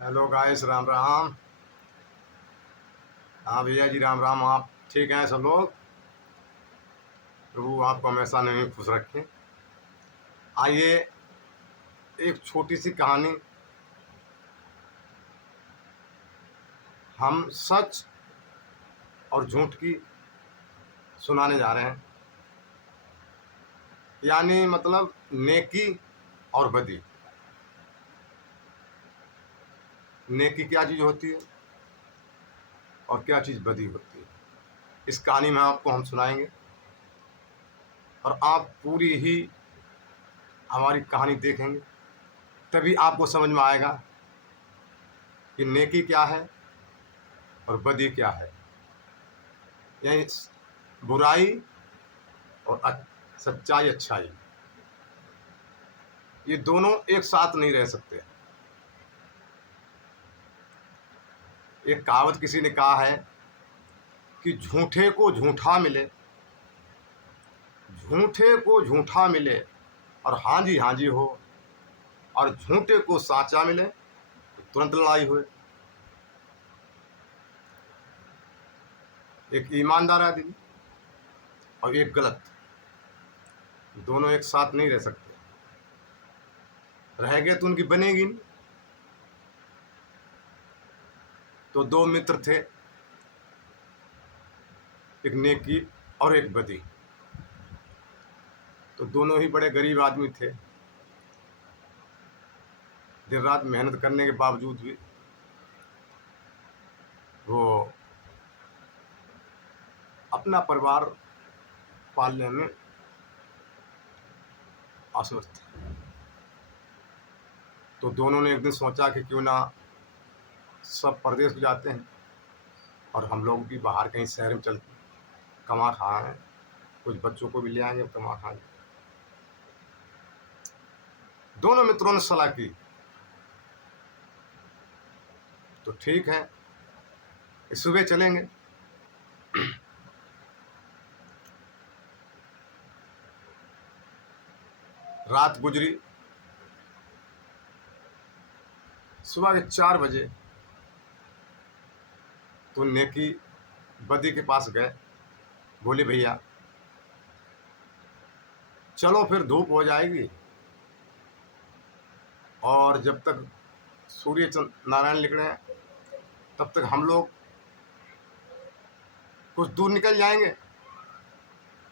Hello guys, Ram Ram. हाँ भैया जी, राम राम। आप ठीक हैं सब लोग? प्रभु आपको हमेशा नहीं खुश रखें। आइए, एक छोटी सी कहानी हम सच और झूठ की सुनाने जा रहे हैं। यानी मतलब नेकी और बदी। नेकी क्या चीज़ होती है और क्या चीज़ बदी होती है, इस कहानी में आपको हम सुनाएंगे। और आप पूरी ही हमारी कहानी देखेंगे, तभी आपको समझ में आएगा कि नेकी क्या है और बदी क्या है। यानी बुराई और सच्चाई, अच्छाई, ये दोनों एक साथ नहीं रह सकते। एक कहावत किसी ने कहा है कि झूठे को झूठा मिले, झूठे को झूठा मिले और हाँ जी हो, और झूठे को साचा मिले तो तुरंत लड़ाई हुए। एक ईमानदार आदमी और एक गलत, दोनों एक साथ नहीं रह सकते। रह गए तो उनकी बनेगी नहीं। तो दो मित्र थे, एक नेकी और एक बदी। तो दोनों ही बड़े गरीब आदमी थे। दिन रात मेहनत करने के बावजूद भी वो अपना परिवार पालने में असमर्थ थे। तो दोनों ने एक दिन सोचा कि क्यों ना सब परदेश को जाते हैं और हम लोग भी बाहर कहीं शहर में चल कमा खाएं, कुछ बच्चों को भी ले आएंगे कमा खाएं। दोनों मित्रों ने सलाह की, तो ठीक है, सुबह चलेंगे। रात गुजरी, सुबह के 4 बजे तो नेकी बदी के पास गए। बोले भैया चलो, फिर धूप हो जाएगी और जब तक सूर्य नारायण निकले हैं तब तक हम लोग कुछ दूर निकल जाएंगे,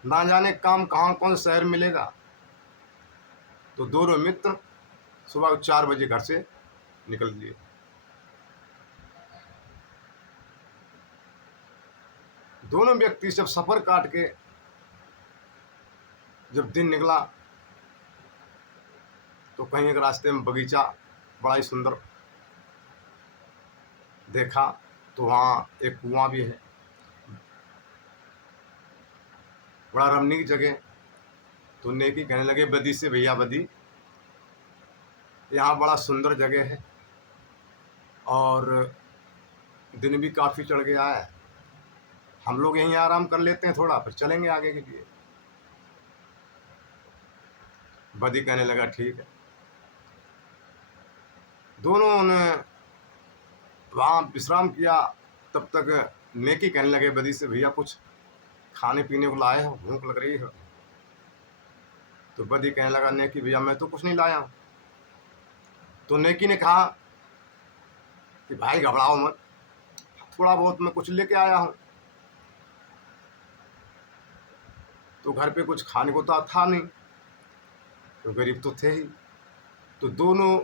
ना जाने काम कहाँ कौन शहर मिलेगा। तो दोनों मित्र सुबह 4 बजे घर से निकल लिए। दोनों व्यक्ति जब सफर काट के जब दिन निकला तो कहीं एक रास्ते में बगीचा बड़ा ही सुंदर देखा। तो वहाँ एक कुआं भी है, बड़ा रमणीक जगह। तो नेकी कहने लगे बदी से, भैया बदी, यहाँ बड़ा सुंदर जगह है और दिन भी काफ़ी चढ़ गया है, हम लोग यहीं आराम कर लेते हैं थोड़ा, फिर चलेंगे आगे के लिए। बदी कहने लगा ठीक है। दोनों ने वहाँ विश्राम किया। तब तक नेकी कहने लगे बदी से, भैया कुछ खाने पीने को लाए हो, भूख लग रही है। तो बदी कहने लगा नेकी, भैया मैं तो कुछ नहीं लाया हूँ। तो नेकी ने कहा कि भाई घबराओ मत, थोड़ा बहुत मैं कुछ लेके आया हूँ। तो घर पे कुछ खाने को तो था नहीं, तो गरीब तो थे ही। तो दोनों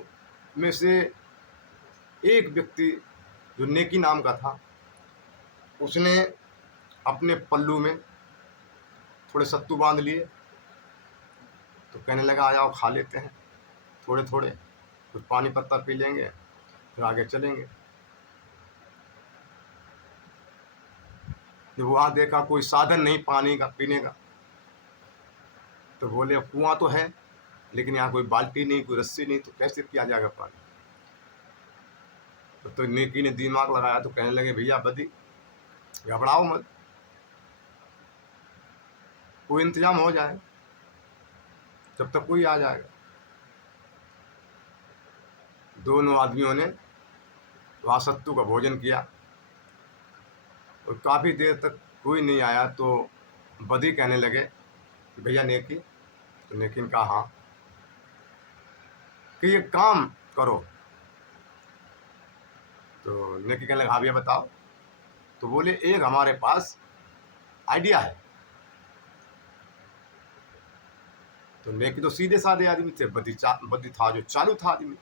में से एक व्यक्ति जो नेकी नाम का था, उसने अपने पल्लू में थोड़े सत्तू बांध लिए। तो कहने लगा आ जाओ खा लेते हैं थोड़े थोड़े, कुछ पानी पत्ता पी लेंगे फिर आगे चलेंगे। जब वहाँ देखा कोई साधन नहीं पानी का पीने का, तो बोले कुआं तो है लेकिन यहाँ कोई बाल्टी नहीं, कोई रस्सी नहीं, तो कैसे पिया जाएगा पानी। तो नेकी ने दिमाग लगाया, तो कहने लगे भैया बदी घबराओ मत, कोई इंतजाम हो जाए, जब तक कोई आ जाएगा। दोनों आदमियों ने वहाँ सत्तू का भोजन किया और काफ़ी देर तक कोई नहीं आया तो बदी कहने लगे कि भैया नेकी। तो नेकी ने कहा हाँ, कि ये काम करो। तो नेकी कहने लगा हाँ भैया बताओ। तो बोले एक हमारे पास आइडिया है। तो नेकी तो सीधे साधे आदमी थे, बदी था जो चालू था आदमी,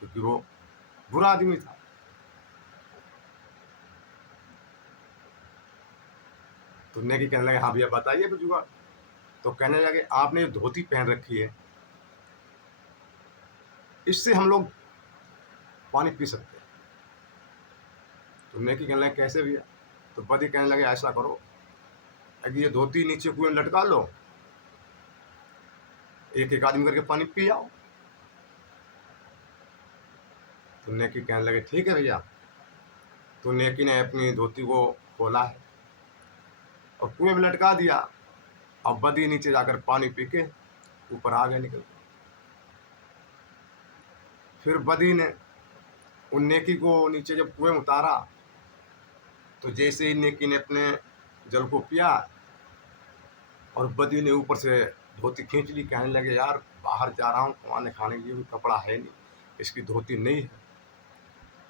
क्योंकि वो बुरा आदमी था। तो नेकी कहने लगे हाँ भैया बताइए जुगाड़। तो कहने लगे आपने जो धोती पहन रखी है इससे हम लोग पानी पी सकते हैं। तो नेकी कहने लगे कैसे भैया। तो बदी कहने लगे ऐसा करो, अगर ये धोती नीचे कुएं में लटका लो, एक एक आदमी करके पानी पी आओ। तो नेकी कहने लगे ठीक है भैया। तो नेकी ने अपनी धोती को खोला है और कुएं में लटका दिया और बदी नीचे जाकर पानी पी के ऊपर आ गए निकल। फिर बदी ने उन नेकी को नीचे जब कुएं में उतारा तो जैसे ही नेकी ने अपने जल को पिया और बदी ने ऊपर से धोती खींच ली। कहने लगे यार बाहर जा रहा हूँ कमाने खाने के लिए, भी कपड़ा है नहीं, इसकी धोती नहीं है,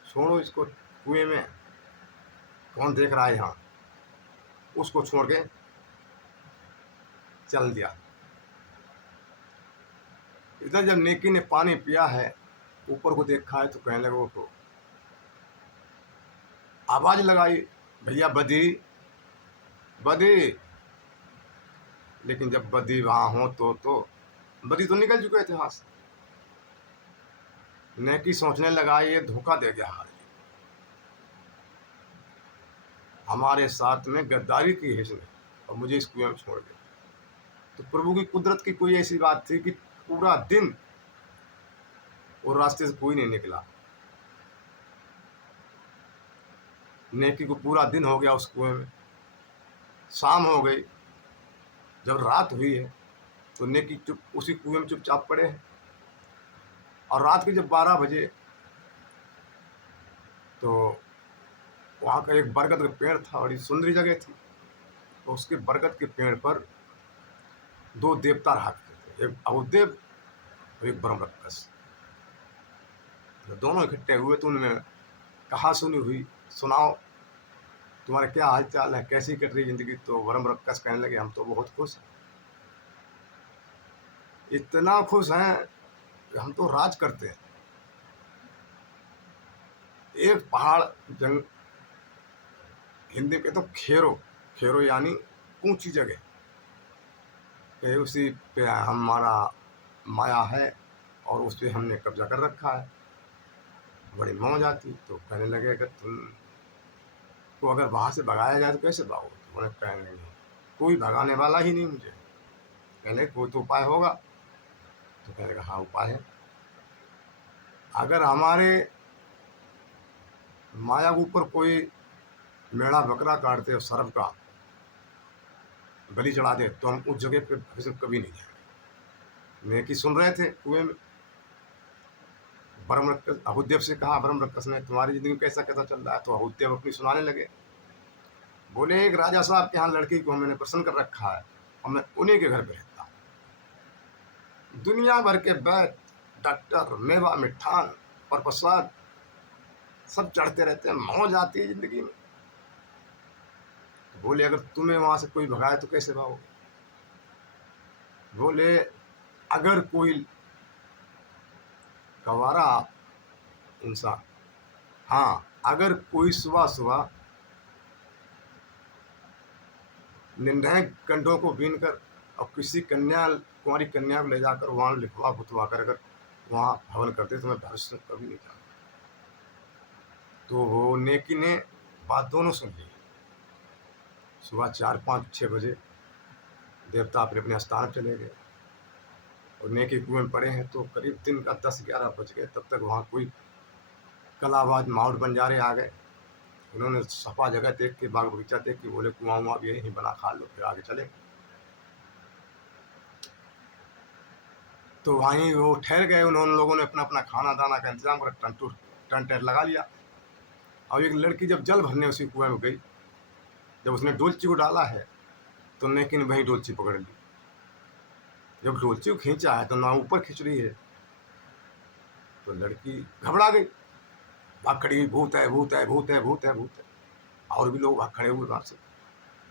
छोड़ो इसको, कुएं में कौन देख रहा है यहाँ। उसको छोड़ के चल दिया। इधर जब नेकी ने पानी पिया है, ऊपर को देखा है तो कहने लगे वो तो आवाज लगाई भैया बदी बदी। लेकिन जब बदी वहां हो तो बदी तो निकल चुके थे हाथ से। नेकी सोचने लगा ये धोखा दे गया हमारे साथ में गद्दारी की है इसने और मुझे इस कुएं में छोड़ दिया। तो प्रभु की कुदरत की कोई ऐसी बात थी कि पूरा दिन और रास्ते से कोई नहीं निकला। नेकी को पूरा दिन हो गया उस कुएं में, शाम हो गई। जब रात हुई है तो नेकी चुप उसी कुएं में चुपचाप पड़े हैं। और रात के जब 12 बजे तो वहाँ का एक बरगद का पेड़ था, बड़ी सुंदरी जगह थी। तो उसके बरगद के पेड़ पर दो देवता रहा करते थे, एक अहुदेव और एक ब्रह्मरक्षस। तो दोनों इकट्ठे हुए तो उनमें कहा सुनी हुई, सुनाओ तुम्हारा क्या हाल चाल है, कैसी कट रही जिंदगी। तो ब्रह्मरक्षस कहने लगे हम तो बहुत खुश हैं, इतना खुश हैं कि हम तो राज करते हैं। एक पहाड़ जंग हिंदी में तो खेरो, खेरो यानी ऊंची जगह, उसी पे हमारा माया है और उस पर हमने कब्जा कर रखा है, बड़ी मौज आती। तो कहने लगे अगर तुम को अगर वहाँ से भगाया जाए तो कैसे भागो। तो उन्हें कहने नहीं कोई भगाने वाला ही नहीं मुझे। कहने कोई तो उपाय होगा। तो कहने लगा हाँ उपाय है, अगर हमारे माया के ऊपर कोई मेढ़ा बकरा काटते और सर्प का बलि चढ़ा दे तो हम उस जगह पे भविष्य में कभी नहीं जाएंगे। नेकी सुन रहे थे कुएं में। ब्रह्मरक्षस अहुदेव से कहा, ब्रह्मरक्षस ने तुम्हारी जिंदगी में कैसा कैसा चल रहा है। तो अहुदेव अपनी सुनाने लगे। बोले एक राजा साहब के यहाँ लड़की को मैंने पसंद कर रखा है और मैं उन्हीं के घर पे रहता हूँ। दुनिया भर के वैद्य, डॉक्टर, मेवा मिठान और प्रसाद सब चढ़ते रहते हैं, मौज आती है जिंदगी में। बोले अगर तुम्हें वहां से कोई भगाए तो कैसे भागोगे। बोले अगर कोई गवारा इंसान, हाँ अगर कोई सुबह सुबह निर्णायक कंडों को बीन कर और किसी कन्या कुमारी कन्या को ले जाकर वहां लिखवा भुतवा कर अगर वहां हवन करते तो मैं भविष्य में कभी नहीं जाऊंगा। तो वो नेकी ने बात दोनों सुन ली। सुबह 4, 5, 6 बजे देवता अपने अपने स्थान चले गए और नेकी कुएं में पड़े हैं। तो करीब दिन का 10-11 बज गए। तब तक वहाँ कोई कलाबाज माहौल बंजारे आ गए। उन्होंने सफा जगह देख के, बाग बगीचा देख के बोले कुआं वुआं भी यहीं बना खा लो, फिर आगे चले। तो वहीं वो ठहर गए। उन्होंने लोगों ने अपना अपना खाना दाना का इंतजाम कर टन टेंट लगा लिया। और एक लड़की जब जल भरने उसी कुएं में गई, जब उसने डोलची को डाला है तो नेकी ने वही डोलची पकड़ ली। जब डोलची को खींचा है तो नाव ऊपर खींच रही है, तो लड़की घबरा गई, भाग खड़ी हुई, भूत है भूत है भूत है भूत है भूत है। और भी लोग भाग खड़े हुए वहाँ से,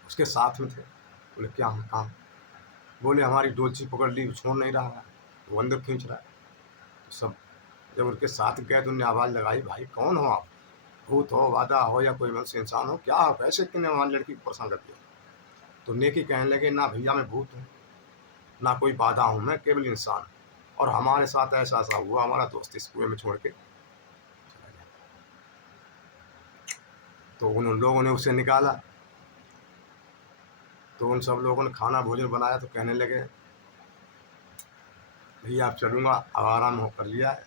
उसके साथ में थे। बोले क्या है काम? बोले हमारी डोलची पकड़ ली, छोड़ नहीं रहा है, वो अंदर खींच रहा है। तो सब जब उनके साथ गए तो उन्होंने आवाज़ लगाई, भाई कौन हो आप? भूत हो, वादा हो, या कोई मनुष्य इंसान हो, क्या हो, कैसे किन्हें हमारी लड़की को परेशान कर दिया? तो नेकी कहने लगे, ना भैया मैं भूत हूँ, ना कोई बाधा हूँ, मैं केवल इंसान, और हमारे साथ ऐसा ऐसा हुआ, हमारा दोस्त इस कुएं में छोड़ के चला गया। तो उन लोगों ने उसे निकाला, तो उन सब लोगों ने खाना भोजन बनाया, तो कहने लगे भैया आप चलूँगा, अब आराम हो कर लिया है,